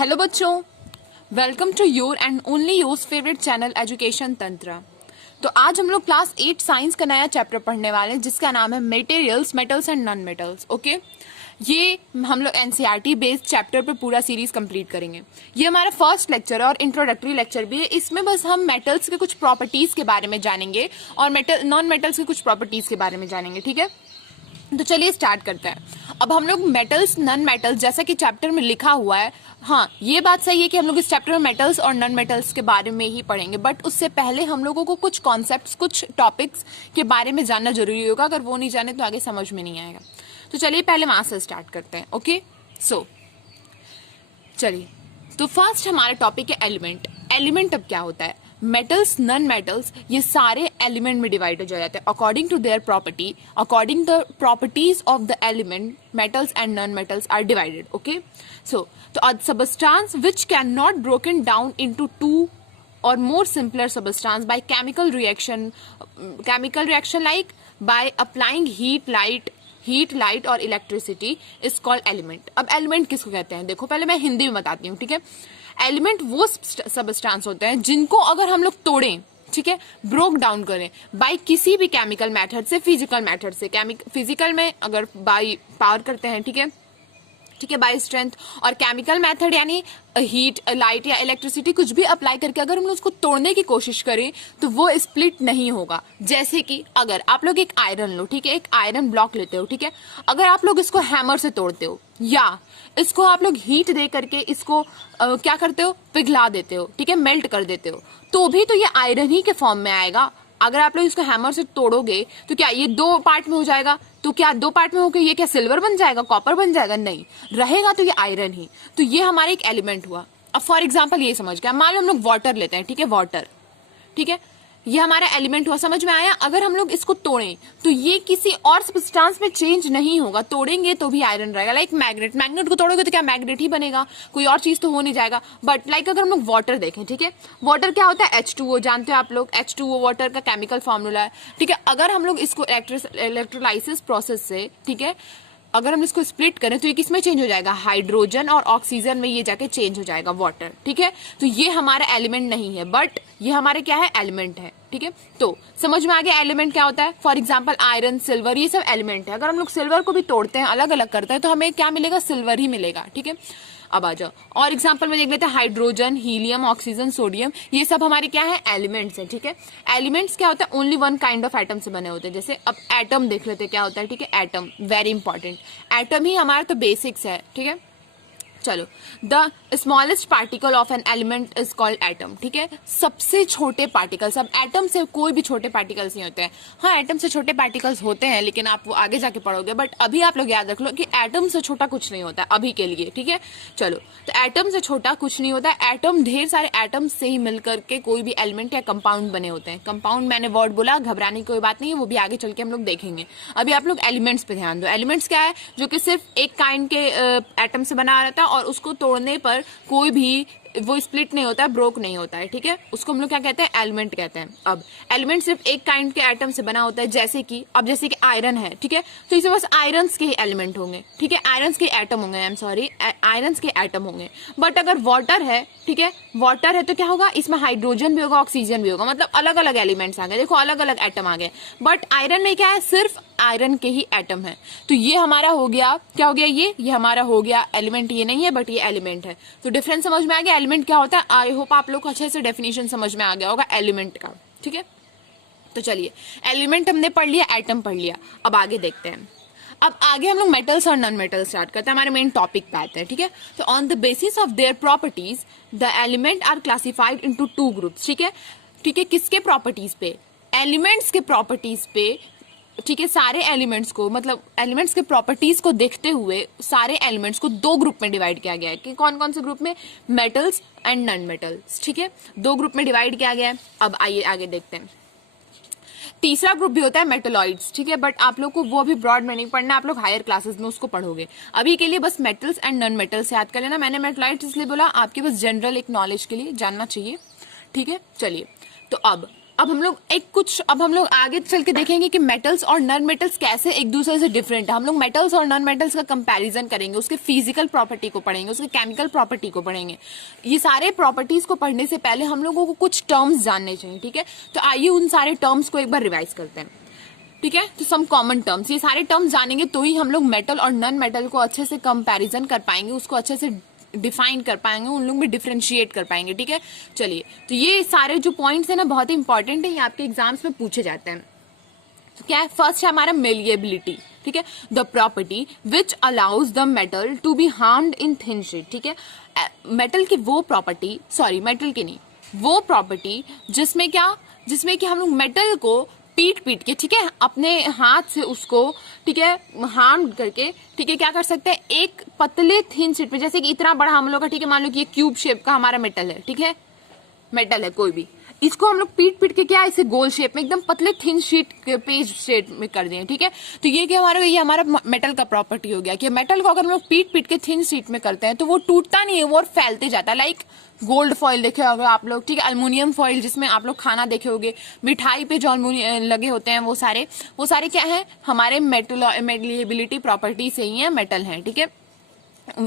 Hello बच्चों, welcome to your and only yours favourite channel education Tantra. तो आज हम लोग क्लास 8 साइंस का नया चैप्टर पढ़ने वाले हैं जिसका नाम है materials, metals and non metals. Okay, ये हम लोग एनसीईआरटी बेस्ड चैप्टर पे पूरा सीरीज कंप्लीट करेंगे। ये हमारा फर्स्ट लेक्चर है और इंट्रोडक्टरी लेक्चर भी है। इसमें बस हम मेटल्स के कुछ प्रॉपर्टीज के बारे में जानेंगे और नॉन मेटल्स के कुछ प्रॉपर्टीज के बारे में जानेंगे। ठीक है, तो चलिए स्टार्ट करते हैं। अब हम लोग मेटल्स नॉन मेटल्स जैसा कि चैप्टर में लिखा हुआ है, हाँ ये बात सही है कि हम लोग इस चैप्टर में मेटल्स और नॉन मेटल्स के बारे में ही पढ़ेंगे, बट उससे पहले हम लोगों को कुछ कॉन्सेप्ट्स, कुछ टॉपिक्स के बारे में जानना जरूरी होगा। अगर वो नहीं जाने तो आगे समझ में नहीं आएगा। तो चलिए पहले वहां से स्टार्ट करते हैं। ओके, चलिए तो फर्स्ट हमारा टॉपिक है एलिमेंट। एलिमेंट अब क्या होता है? मेटल्स, नॉन मेटल्स, ये सारे एलिमेंट में डिवाइड हो जाते हैं according to their property. According the properties of the element, metals and non metals are divided. Okay, तो substance which can not broken down into two or more simpler substance by chemical reaction like by applying heat, light और electricity is called element. अब element किसको कहते हैं? देखो पहले मैं हिंदी में बताती हूँ। ठीक है, एलिमेंट वो सबस्टांस होते हैं जिनको अगर हम लोग तोड़ें, ठीक है, ब्रोक डाउन करें बाय किसी भी केमिकल मेथड से, फिजिकल मेथड से, फिजिकल में अगर बाय पावर करते हैं, ठीक है, बाय स्ट्रेंथ, और केमिकल मेथड यानी हीट, लाइट या इलेक्ट्रिसिटी कुछ भी अप्लाई करके अगर हम लोग उसको तोड़ने की कोशिश करें तो वो स्प्लिट नहीं होगा। जैसे कि अगर आप लोग एक आयरन लो, ठीक है, एक आयरन ब्लॉक लेते हो, ठीक है, अगर आप लोग इसको हैमर से तोड़ते हो या इसको आप लोग हीट दे करके इसको क्या करते हो, पिघला देते हो, ठीक है, मेल्ट कर देते हो, तो भी तो ये आयरन ही के फॉर्म में आएगा। अगर आप लोग इसको हैमर से तोड़ोगे तो क्या ये दो पार्ट में हो जाएगा? तो क्या दो पार्ट में होकर ये क्या सिल्वर बन जाएगा, कॉपर बन जाएगा? नहीं, रहेगा तो ये आयरन ही। तो ये हमारा एक एलिमेंट हुआ। अब फॉर एग्जांपल ये समझ गया, मान लो हम लोग वाटर लेते हैं, ठीक है, वाटर, ठीक है, ये हमारा एलिमेंट हुआ। समझ में आया? अगर हम लोग इसको तोड़ें तो ये किसी और सब्सटेंस में चेंज नहीं होगा, तोड़ेंगे तो भी आयरन रहेगा। लाइक मैग्नेट को तोड़ोगे तो क्या मैग्नेट ही बनेगा, कोई और चीज तो हो नहीं जाएगा। बट लाइक अगर हम लोग वाटर देखें, ठीक है, वाटर क्या होता है? H2O, जानते हो आप लोग, H2O वाटर का केमिकल फॉर्मूला है। ठीक है, अगर हम लोग इसको इलेक्ट्रोलाइसिस प्रोसेस से, ठीक है, अगर हम इसको स्प्लिट करें तो ये किसमें चेंज हो जाएगा? हाइड्रोजन और ऑक्सीजन में ये जाके चेंज हो जाएगा, वाटर। ठीक है, तो ये हमारा एलिमेंट नहीं है, बट ये हमारे क्या है? एलिमेंट है। ठीक है, तो समझ में आ गया एलिमेंट क्या होता है। फॉर एग्जांपल आयरन, सिल्वर, ये सब एलिमेंट है। अगर हम लोग सिल्वर को भी तोड़ते हैं, अलग अलग करते हैं, तो हमें क्या मिलेगा? सिल्वर ही मिलेगा। ठीक है, अब आ जाओ और एग्जांपल में देख लेते हैं, हाइड्रोजन, हीलियम, ऑक्सीजन, सोडियम, ये सब हमारे क्या है? एलिमेंट्स हैं। ठीक है, एलिमेंट्स क्या होता है? Only one kind of atom से बने होते हैं। जैसे अब एटम देख लेते हैं क्या होता है। ठीक है, एटम वेरी इंपॉर्टेंट, एटम ही हमारा तो बेसिक्स है। ठीक है, चलो, the smallest particle of an element is called atom. ठीक है, सबसे छोटे पार्टिकल्स। अब एटम से कोई भी छोटे पार्टिकल्स नहीं होते हैं। हाँ, एटम से छोटे पार्टिकल्स होते हैं, लेकिन आप वो आगे जाके पढ़ोगे, बट अभी आप लोग याद रख लो कि एटम से छोटा कुछ नहीं होता अभी के लिए। ठीक है, चलो, तो एटम से छोटा कुछ नहीं होता। एटम ढेर सारे एटम से ही मिलकर के कोई भी एलिमेंट या कंपाउंड बने होते हैं। कंपाउंड मैंने वर्ड बोला, घबराने की कोई बात नहीं है, वो भी आगे चल के हम लोग देखेंगे। अभी आप लोग एलिमेंट्स पे ध्यान दो। एलिमेंट्स क्या है? जो कि सिर्फ एक काइंड के एटम से बना रहता है और उसको तोड़ने पर कोई भी वो स्प्लिट नहीं होता है, ब्रोक नहीं होता है। ठीक है, उसको हम लोग क्या कहते हैं? एलिमेंट कहते हैं। अब एलिमेंट सिर्फ एक काइंड के एटम से बना होता है, जैसे कि आयरन है, ठीक है, तो इसे बस आयरन्स के ही एलिमेंट होंगे। ठीक है, आयरन्स के एटम होंगे, आई एम सॉरी, आयरन्स के एटम होंगे। बट अगर वाटर है, ठीक है, वाटर है तो क्या होगा? इसमें हाइड्रोजन भी होगा, ऑक्सीजन भी होगा, मतलब अलग अलग एलिमेंट्स आ गए। देखो, अलग अलग एटम आ गए। बट आयरन में क्या है? सिर्फ आयरन के ही एटम है। तो ये हमारा हो गया, क्या हो गया? ये हमारा हो गया एलिमेंट। ये नहीं है, बट ये एलिमेंट है। तो डिफरेंस समझ में आ गया एलिमेंट क्या होता है। आई होप आप लोग को अच्छे से डेफिनेशन समझ में आ गया होगा एलिमेंट का। ठीक है, तो चलिए, एलिमेंट हमने पढ़ लिया, एटम पढ़ लिया, अब आगे देखते हैं। अब आगे हम लोग मेटल्स और नॉन मेटल्स स्टार्ट करते हैं, हमारे मेन टॉपिक पे आते हैं। ठीक है, तो on the basis of their properties the element are classified into two groups. ठीक है, ठीक है, किसके प्रॉपर्टीज पे? एलिमेंट्स के प्रॉपर्टीज पे। ठीक है, सारे एलिमेंट्स को, मतलब एलिमेंट्स के प्रॉपर्टीज को देखते हुए सारे एलिमेंट्स को दो ग्रुप में डिवाइड किया गया है। कि कौन कौन से ग्रुप में? Metals and non metals. ठीक है, दो ग्रुप में डिवाइड किया गया है। अब आइए आगे देखते हैं। तीसरा ग्रुप भी होता है मेटलॉइड्स। ठीक है, बट आप लोग को वो भी ब्रॉड में नहीं पढ़ना, आप लोग हायर क्लासेस में उसको पढ़ोगे। अभी के लिए बस मेटल्स एंड नॉन मेटल्स याद कर लेना। मैंने मेटलॉइड्स इसलिए बोला, आपके बस जनरल एक नॉलेज के लिए जानना चाहिए। ठीक है, चलिए, तो अब अब हम लोग आगे चल के देखेंगे कि मेटल्स और नॉन मेटल्स कैसे एक दूसरे से डिफरेंट है। हम लोग मेटल्स और नॉन मेटल्स का कंपैरिजन करेंगे, उसके फिजिकल प्रॉपर्टी को पढ़ेंगे, उसके केमिकल प्रॉपर्टी को पढ़ेंगे। ये सारे प्रॉपर्टीज को पढ़ने से पहले हम लोगों को कुछ टर्म्स जानने चाहिए, ठीक है। तो आइए उन सारे टर्म्स को एक बार रिवाइज करते हैं, ठीक है। तो सम कॉमन टर्म्स, ये सारे टर्म्स जानेंगे तो ही हम लोग मेटल और नॉन मेटल को अच्छे से कंपैरिजन कर पाएंगे, उसको अच्छे से डिफाइन कर पाएंगे, उन लोग में डिफरेंशिएट कर पाएंगे, ठीक है। चलिए, तो ये सारे जो पॉइंट्स है ना बहुत ही इंपॉर्टेंट है, ये आपके एग्जाम्स में पूछे जाते हैं। तो क्या है, फर्स्ट है हमारा मेलिएबिलिटी, ठीक है, the property which allows the metal to be हार्म्ड इन थिन शीट, ठीक है। मेटल की वो प्रॉपर्टी, सॉरी मेटल की नहीं, वो प्रॉपर्टी जिसमें कि हम लोग मेटल को पीट के, ठीक है, अपने हाथ से उसको, ठीक है, हार्म करके, ठीक है, क्या कर सकते हैं, एक पतले थिन शीट पे, जैसे कि इतना बड़ा हम लोग का, ठीक है, मान लो कि ये क्यूब शेप का हमारा मेटल है, ठीक है, मेटल है कोई भी, इसको हम लोग पीट के क्या इसे गोल शेप में एकदम पतले थिन शीट पेज शेप में कर दिए, ठीक है। तो ये हमारा मेटल का प्रॉपर्टी हो गया कि मेटल को अगर हम लोग पीट के थिन शीट में करते हैं तो वो टूटता नहीं है, वो और फैलते जाता है। लाइक गोल्ड फॉइल देखे होंगे आप लोग, ठीक है, अल्युमिनियम फॉइल जिसमें आप लोग खाना देखे होंगे, मिठाई पे जो अल्युमिनियम लगे होते हैं, वो सारे क्या है, हमारे मेलिएबिलिटी प्रॉपर्टी से ही है, मेटल है, ठीक है।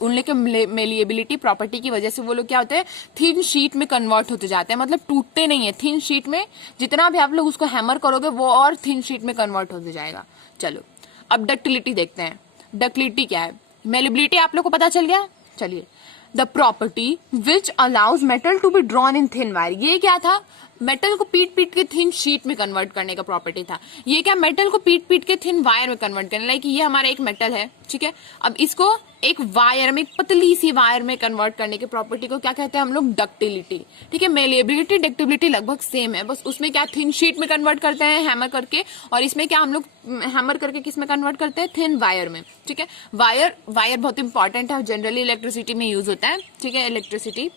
उनके मेलिएबिलिटी प्रॉपर्टी की वजह से वो लोग क्या होते हैं, थिन शीट में कन्वर्ट होते जाते हैं, मतलब टूटते नहीं है। थिन शीट में जितना भी आप लोग उसको हैमर करोगे वो और थिन शीट में कन्वर्ट होते जाएगा। चलो, अब डक्टिलिटी देखते हैं। डक्टिलिटी क्या है, मेलिएबिलिटी आप लोग को पता चल गया। चलिए, the property which allows metal to be drawn in thin wire, ये क्या था, मेटल को पीट के थिन शीट में कन्वर्ट करने का प्रॉपर्टी था। ये क्या, मेटल को पीट के थिन वायर में कन्वर्ट करने, लाइक ये हमारा एक मेटल है, ठीक है, अब इसको एक वायर में, एक पतली सी वायर में कन्वर्ट करने की प्रॉपर्टी को क्या कहते हैं हम लोग, डक्टिलिटी, ठीक है। मेलिएबिलिटी डक्टिलिटी लगभग सेम है, बस उसमें क्या थिन शीट में कन्वर्ट करते हैं हैमर करके, और इसमें क्या हम लोग हैमर करके किस में कन्वर्ट करते हैं, थिन वायर में, ठीक है। वायर बहुत इंपॉर्टेंट है, जनरली इलेक्ट्रिसिटी में यूज होता है, ठीक है, इलेक्ट्रिसिटी।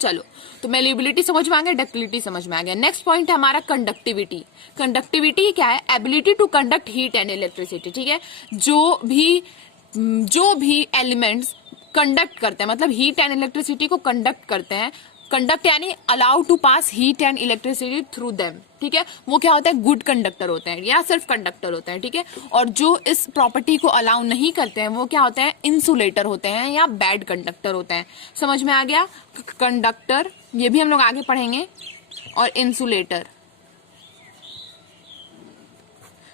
चलो, तो मेलिएबिलिटी समझ में आ गया, डक्टिलिटी समझ में आ गया। नेक्स्ट पॉइंट है हमारा कंडक्टिविटी। कंडक्टिविटी क्या है, ability to conduct heat and electricity, ठीक है। जो भी एलिमेंट्स कंडक्ट करते हैं, मतलब हीट एंड इलेक्ट्रिसिटी को कंडक्ट करते हैं, कंडक्ट यानी allow to pass heat and electricity through them, ठीक है, वो क्या होता है, गुड कंडक्टर होते हैं या सिर्फ कंडक्टर होते हैं, ठीक है। और जो इस प्रॉपर्टी को अलाउ नहीं करते हैं वो क्या होते हैं, इंसुलेटर होते हैं या बैड कंडक्टर होते हैं। समझ में आ गया, कंडक्टर ये भी हम लोग आगे पढ़ेंगे, और इंसुलेटर,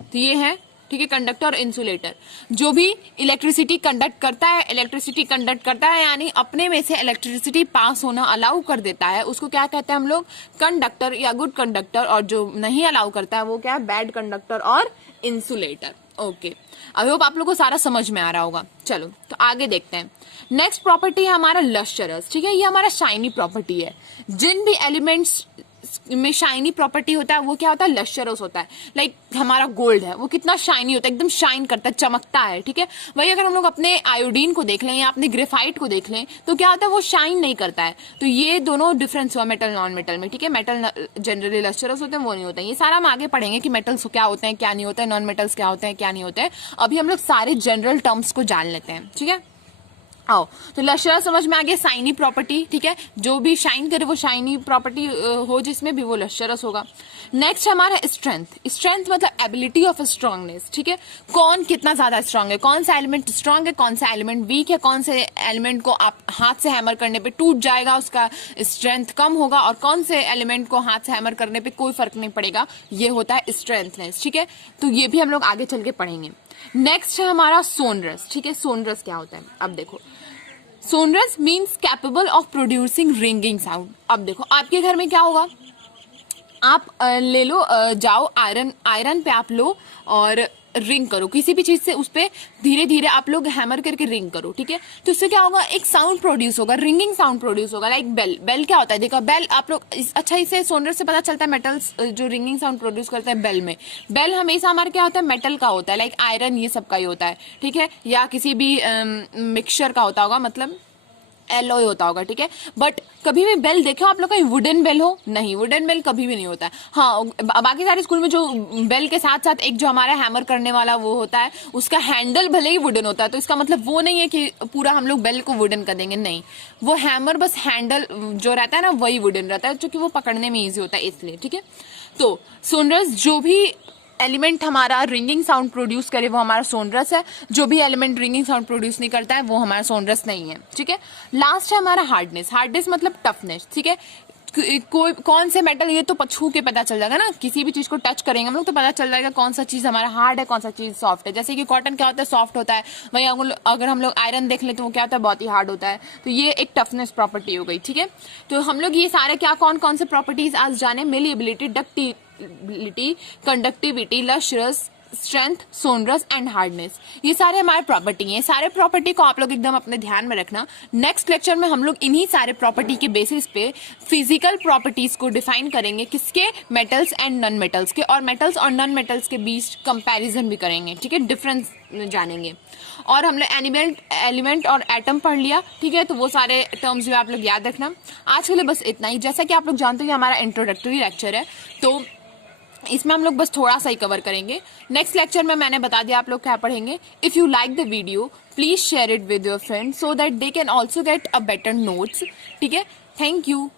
तो ये है, ठीक है, कंडक्टर और इंसुलेटर। जो भी इलेक्ट्रिसिटी कंडक्ट करता है यानी अपने में से इलेक्ट्रिसिटी पास होना अलाउ कर देता है, उसको क्या कहते हैं हम लोग, कंडक्टर या गुड कंडक्टर। और जो नहीं अलाउ करता है वो क्या है, बैड कंडक्टर और इंसुलेटर। ओके, आई होप आप लोग को सारा समझ में आ रहा होगा। चलो, तो आगे देखते हैं। नेक्स्ट प्रॉपर्टी है हमारा लस्टरस, ठीक है, ये हमारा शाइनी प्रॉपर्टी है। जिन भी एलिमेंट्स में शाइनी प्रॉपर्टी होता है वो क्या होता है, लस्टरस होता है। लाइक हमारा गोल्ड है, वो कितना शाइनी होता है, एकदम शाइन करता है, चमकता है, ठीक है। वही अगर हम लोग अपने आयोडीन को देख लें या अपने ग्रेफाइट को देख लें तो क्या होता है, वो शाइन नहीं करता है। तो ये दोनों डिफरेंस हुआ मेटल नॉन मेटल में, ठीक है। मेटल जनरली लस्टरस होते हैं, वो नहीं होता है। ये सारा हम आगे पढ़ेंगे कि मेटल्स क्या होते हैं, क्या नहीं होता है, नॉन मेटल्स क्या होते हैं, क्या नहीं होते हैं। अभी हम लोग सारे जनरल टर्म्स को जान लेते हैं, ठीक है। आओ, तो लस्टरस समझ में आ गया, शाइनी प्रॉपर्टी, ठीक है, जो भी शाइन करे वो शाइनी प्रॉपर्टी हो जिसमें भी, वो लस्टरस होगा। नेक्स्ट हमारा स्ट्रेंथ। स्ट्रेंथ मतलब एबिलिटी ऑफ स्ट्रांगनेस, ठीक है, कौन कितना ज्यादा स्ट्रांग है, कौन सा एलिमेंट स्ट्रांग है, कौन सा एलिमेंट वीक है, कौन से एलिमेंट को आप हाथ से हैमर करने पे टूट जाएगा, उसका स्ट्रेंथ कम होगा, और कौन से एलिमेंट को हाथ से हैमर करने पे कोई फर्क नहीं पड़ेगा, ये होता है स्ट्रेंथनेस, ठीक है। तो ये भी हम लोग आगे चल के पढ़ेंगे। नेक्स्ट है हमारा सोनरस, ठीक है। सोनरस क्या होता है, अब देखो, sonorous means capable of producing ringing sound. अब देखो, आपके घर में क्या होगा, आप ले लो, जाओ आयरन पे आप लो और रिंग करो, किसी भी चीज से उस पे धीरे धीरे आप लोग हैमर करके रिंग करो, ठीक है। तो उससे क्या होगा, एक साउंड प्रोड्यूस होगा, रिंगिंग साउंड प्रोड्यूस होगा। लाइक बेल क्या होता है, देखो बेल आप लोग, अच्छा, इसे सोनरस से पता चलता है मेटल्स जो रिंगिंग साउंड प्रोड्यूस करते हैं बेल में। बेल हमेशा हमारा क्या होता है, मेटल का होता है, लाइक आयरन ये सब का ही होता है, ठीक है, या किसी भी मिक्सचर का होता होगा, मतलब एलॉय होता होगा, ठीक है। बट कभी भी बेल देखो आप लोग, कहीं वुडन बेल हो, नहीं, वुडन बेल कभी भी नहीं होता है। हाँ, बाकी सारे स्कूल में जो बेल के साथ साथ एक जो हमारा हैमर करने वाला वो होता है, उसका हैंडल भले ही वुडन होता है, तो इसका मतलब वो नहीं है कि पूरा हम लोग बेल को वुडन कर देंगे, नहीं, वो हैमर बस हैंडल जो रहता है ना वही वुडन रहता है, क्योंकि वो पकड़ने में ईजी होता है इसलिए, ठीक है। तो सोनरस जो भी एलिमेंट हमारा रिंगिंग साउंड प्रोड्यूस करे वो हमारा सोनरस है, जो भी एलिमेंट रिंगिंग साउंड प्रोड्यूस नहीं करता है वो हमारा सोनरस नहीं है, ठीक है। लास्ट है हमारा हार्डनेस। हार्डनेस मतलब टफनेस, ठीक है। कोई कौन से मेटल, ये तो छू के पता चल जाएगा ना, किसी भी चीज को टच करेंगे हम लोग तो पता चल जाएगा कौन सा चीज हमारा हार्ड है, कौन सा चीज सॉफ्ट है। जैसे कि कॉटन क्या होता है, सॉफ्ट होता है, वहीं अगर हम लोग आयरन देख ले तो वो क्या होता है, बहुत ही हार्ड होता है। तो ये एक टफनेस प्रॉपर्टी हो गई, ठीक है। तो हम लोग ये सारे क्या कौन कौन से प्रॉपर्टीज आज जाने, malleability, ductility, conductivity, lustrous, strength, sonorous and hardness, ये सारे हमारे प्रॉपर्टी हैं। सारे प्रॉपर्टी को आप लोग एकदम अपने ध्यान में रखना। नेक्स्ट लेक्चर में हम लोग इन्हीं सारे प्रॉपर्टी के बेसिस पे फिजिकल प्रॉपर्टीज को डिफाइन करेंगे, किसके, मेटल्स एंड नॉन मेटल्स के, और मेटल्स और नॉन मेटल्स के बीच कंपैरिजन भी करेंगे, ठीक है, डिफरेंस जानेंगे। और हमने एलिमेंट और एटम पढ़ लिया, ठीक है, तो वो सारे टर्म्स भी आप लोग याद रखना। आज के लिए बस इतना ही। जैसा कि आप लोग जानते हो हमारा इंट्रोडक्टरी लेक्चर है, तो इसमें हम लोग बस थोड़ा सा ही कवर करेंगे। नेक्स्ट लेक्चर में मैंने बता दिया आप लोग क्या पढ़ेंगे। If you like the video please share it with your friends so that they can also get a better notes, ठीक है। Thank you.